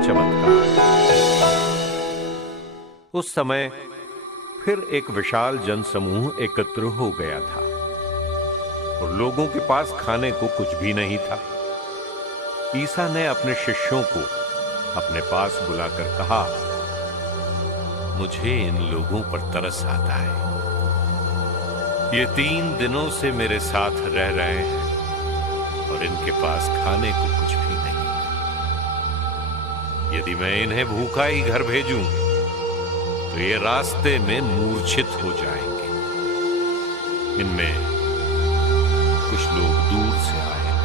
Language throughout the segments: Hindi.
चमत्कार। उस समय फिर एक विशाल जनसमूह एकत्र हो गया था और लोगों के पास खाने को कुछ भी नहीं था। ईसा ने अपने शिष्यों को अपने पास बुलाकर कहा, मुझे इन लोगों पर तरस आता है। ये 3 दिनों से मेरे साथ रह रहे हैं और इनके पास खाने को कुछ भी नहीं है। यदि मैं इन्हें भूखा ही घर भेजूं तो ये रास्ते में मूर्छित हो जाएंगे। इनमें कुछ लोग दूर से आए हैं।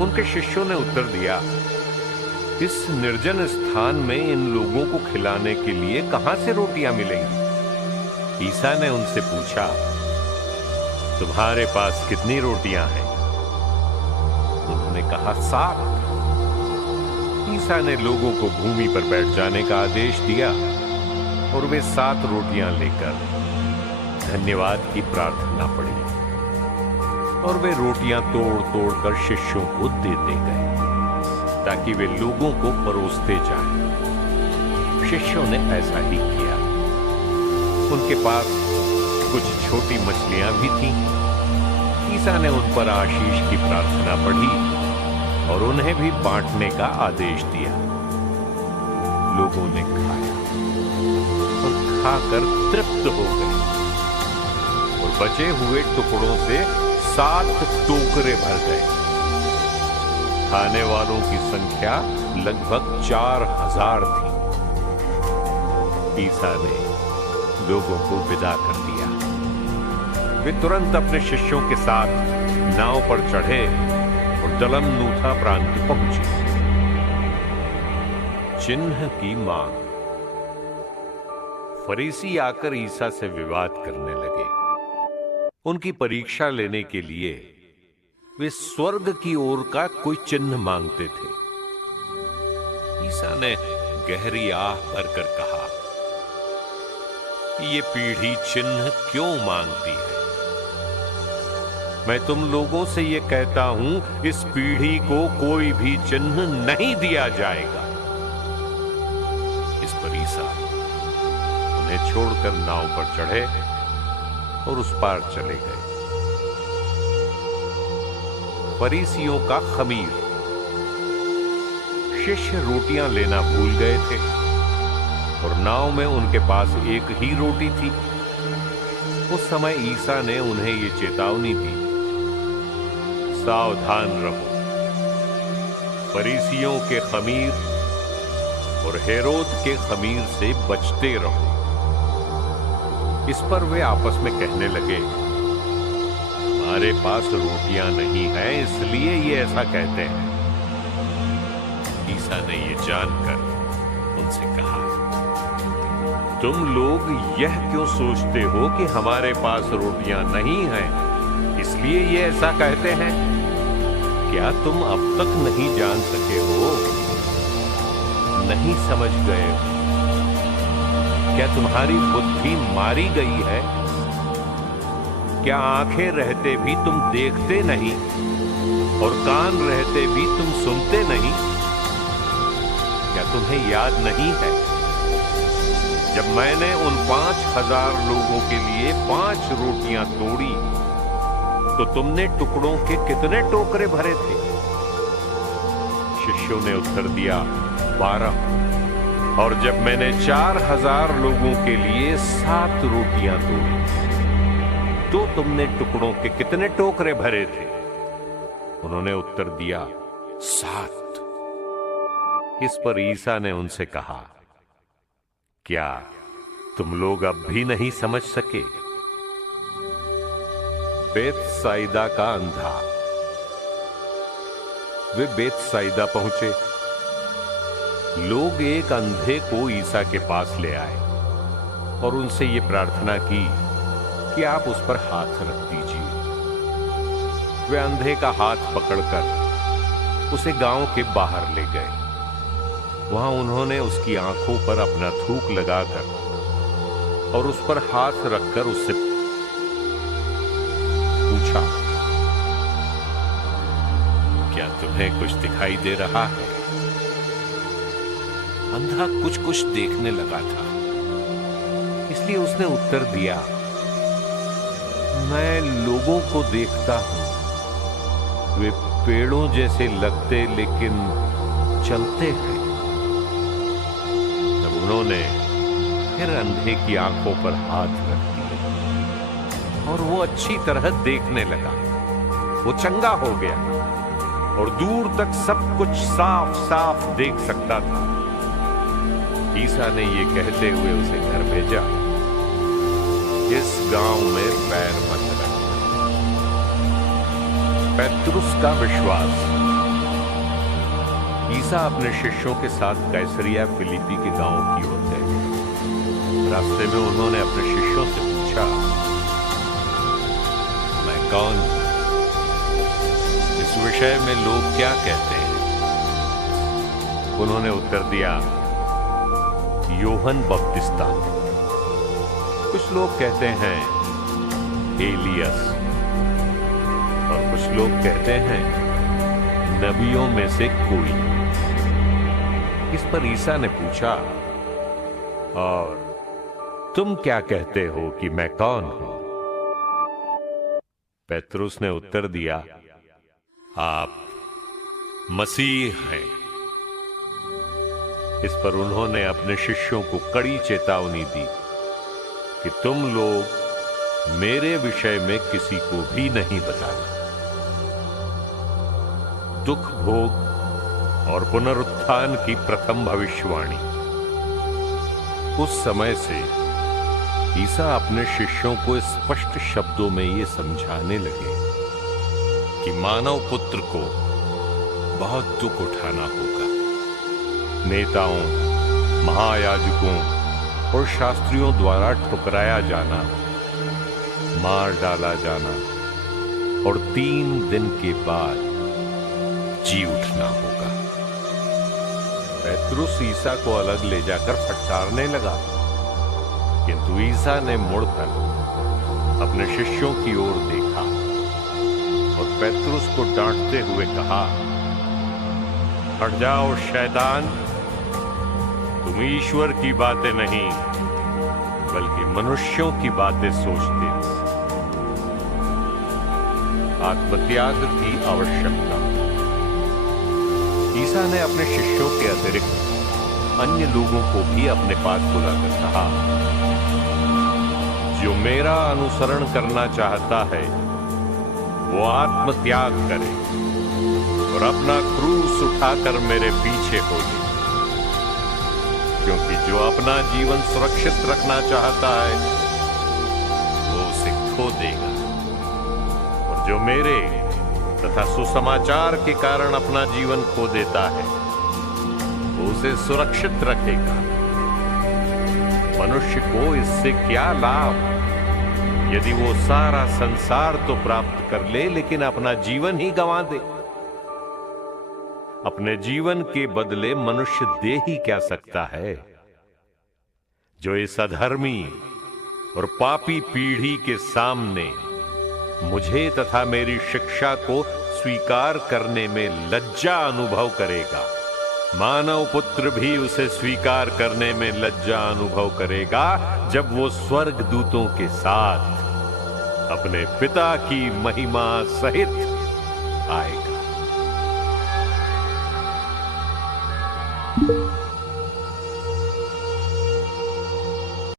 उनके शिष्यों ने उत्तर दिया, इस निर्जन स्थान में इन लोगों को खिलाने के लिए कहां से रोटियां मिलेंगी? ईसा ने उनसे पूछा, तुम्हारे पास कितनी रोटियां हैं? उन्होंने कहा, 7। ईसा ने लोगों को भूमि पर बैठ जाने का आदेश दिया और वे 7 रोटियां लेकर धन्यवाद की प्रार्थना पढ़ी और वे रोटियां तोड़ तोड़ कर शिष्यों को देते गए ताकि वे लोगों को परोसते जाएं। शिष्यों ने ऐसा ही किया। उनके पास कुछ छोटी मछलियां भी थीं। ईसा ने उन पर आशीष की प्रार्थना पढ़ी और उन्हें भी बांटने का आदेश दिया। लोगों ने खाया और खाकर तृप्त हो गए और बचे हुए टुकड़ों से 7 टोकरे भर गए। खाने वालों की संख्या लगभग 4000 थी। ईसा ने लोगों को विदा कर दिया। वे तुरंत अपने शिष्यों के साथ नाव पर चढ़े और दलमनूथा प्रांत पहुंचे। चिन्ह की मांग। फरीसी आकर ईसा से विवाद करने लगे। उनकी परीक्षा लेने के लिए वे स्वर्ग की ओर का कोई चिन्ह मांगते थे। ईसा ने गहरी आह भरकर कहा, ये पीढ़ी चिन्ह क्यों मांगती है? मैं तुम लोगों से ये कहता हूं, इस पीढ़ी को कोई भी चिन्ह नहीं दिया जाएगा। इस पर ईसा उन्हें छोड़कर नाव पर चढ़े और उस पार चले गए। फरीसियों का खमीर। शिष्य रोटियां लेना भूल गए थे और नाव में उनके पास एक ही रोटी थी। उस समय ईसा ने उन्हें ये चेतावनी दी, सावधान रहो। फरीसियों के खमीर और हेरोद के खमीर से बचते रहो। इस पर वे आपस में कहने लगे, हमारे पास रोटियां नहीं हैं, इसलिए ये ऐसा कहते हैं। ईसा ने ये जानकर उनसे कहा, तुम लोग यह क्यों सोचते हो कि हमारे पास रोटियां नहीं हैं, इसलिए ये ऐसा कहते हैं? क्या तुम अब तक नहीं जान सके हो? नहीं समझ गए हो? क्या तुम्हारी बुद्धि मारी गई है? क्या आंखें रहते भी तुम देखते नहीं और कान रहते भी तुम सुनते नहीं? क्या तुम्हें याद नहीं है जब मैंने उन 5000 लोगों के लिए 5 रोटियां तोड़ी तो तुमने टुकड़ों के कितने टोकरे भरे थे? शिष्यों ने उत्तर दिया, 12। और जब मैंने 4000 लोगों के लिए 7 रोटियां तोड़ी तो तुमने टुकड़ों के कितने टोकरे भरे थे? उन्होंने उत्तर दिया, 7। इस पर ईसा ने उनसे कहा, क्या तुम लोग अब भी नहीं समझ सके? बेतसाइदा का अंधा। वे बेतसाइदा पहुंचे। लोग एक अंधे को ईसा के पास ले आए और उनसे ये प्रार्थना की कि आप उस पर हाथ रख दीजिए। वे अंधे का हाथ पकड़कर उसे गांव के बाहर ले गए। वहां उन्होंने उसकी आंखों पर अपना थूक लगाकर और उस पर हाथ रखकर उससे पूछा, क्या तुम्हें कुछ दिखाई दे रहा है? अंधा कुछ कुछ देखने लगा था, इसलिए उसने उत्तर दिया, मैं लोगों को देखता हूं, वे पेड़ों जैसे लगते लेकिन चलते हैं। तब उन्होंने फिर अंधे की आंखों पर हाथ रख दिए और वो अच्छी तरह देखने लगा। वो चंगा हो गया और दूर तक सब कुछ साफ साफ देख सकता था। ईसा ने ये कहते हुए उसे घर भेजा, इस गांव में पैर मत रख। पेत्रुस का विश्वास। ईसा अपने शिष्यों के साथ कैसरिया फिलिप्पी के गांव की ओर गए। रास्ते में उन्होंने अपने शिष्यों से पूछा, मैं कौन हूं? इस विषय में लोग क्या कहते हैं? उन्होंने उत्तर दिया, यूहन्ना बपतिस्ता। कुछ लोग कहते हैं एलियस और कुछ लोग कहते हैं नबियों में से कोई। इस पर ईसा ने पूछा, और तुम क्या कहते हो कि मैं कौन हूं? पेत्रुस ने उत्तर दिया, आप मसीह हैं। इस पर उन्होंने अपने शिष्यों को कड़ी चेतावनी दी कि तुम लोग मेरे विषय में किसी को भी नहीं बताना। दुख भोग और पुनरुत्थान की प्रथम भविष्यवाणी। उस समय से ईसा अपने शिष्यों को स्पष्ट शब्दों में ये समझाने लगे कि मानव पुत्र को बहुत दुख उठाना होगा। नेताओं, महायाजकों और शास्त्रियों द्वारा ठुकराया जाना, मार डाला जाना और 3 दिन के बाद जी उठना होगा। पेत्रुस ईसा को अलग ले जाकर फटकारने लगा, किंतु ईसा ने मुड़कर अपने शिष्यों की ओर देखा और पेत्रुस को डांटते हुए कहा, हट जाओ शैतान, तुम ईश्वर की बातें नहीं बल्कि मनुष्यों की बातें सोचते हो। आत्मत्याग की आवश्यकता। ईसा ने अपने शिष्यों के अतिरिक्त अन्य लोगों को भी अपने पास बुलाकर कहा, जो मेरा अनुसरण करना चाहता है वो आत्मत्याग करे और अपना क्रूस उठाकर मेरे पीछे हो ले। क्योंकि जो अपना जीवन सुरक्षित रखना चाहता है वो उसे खो देगा, और जो मेरे तथा सुसमाचार के कारण अपना जीवन खो देता है वो उसे सुरक्षित रखेगा। मनुष्य को इससे क्या लाभ यदि वो सारा संसार तो प्राप्त कर ले लेकिन अपना जीवन ही गंवा दे। अपने जीवन के बदले मनुष्य दे ही क्या सकता है। जो इस अधर्मी और पापी पीढ़ी के सामने मुझे तथा मेरी शिक्षा को स्वीकार करने में लज्जा अनुभव करेगा, मानव पुत्र भी उसे स्वीकार करने में लज्जा अनुभव करेगा जब वो स्वर्ग दूतों के साथ अपने पिता की महिमा सहित आएगा।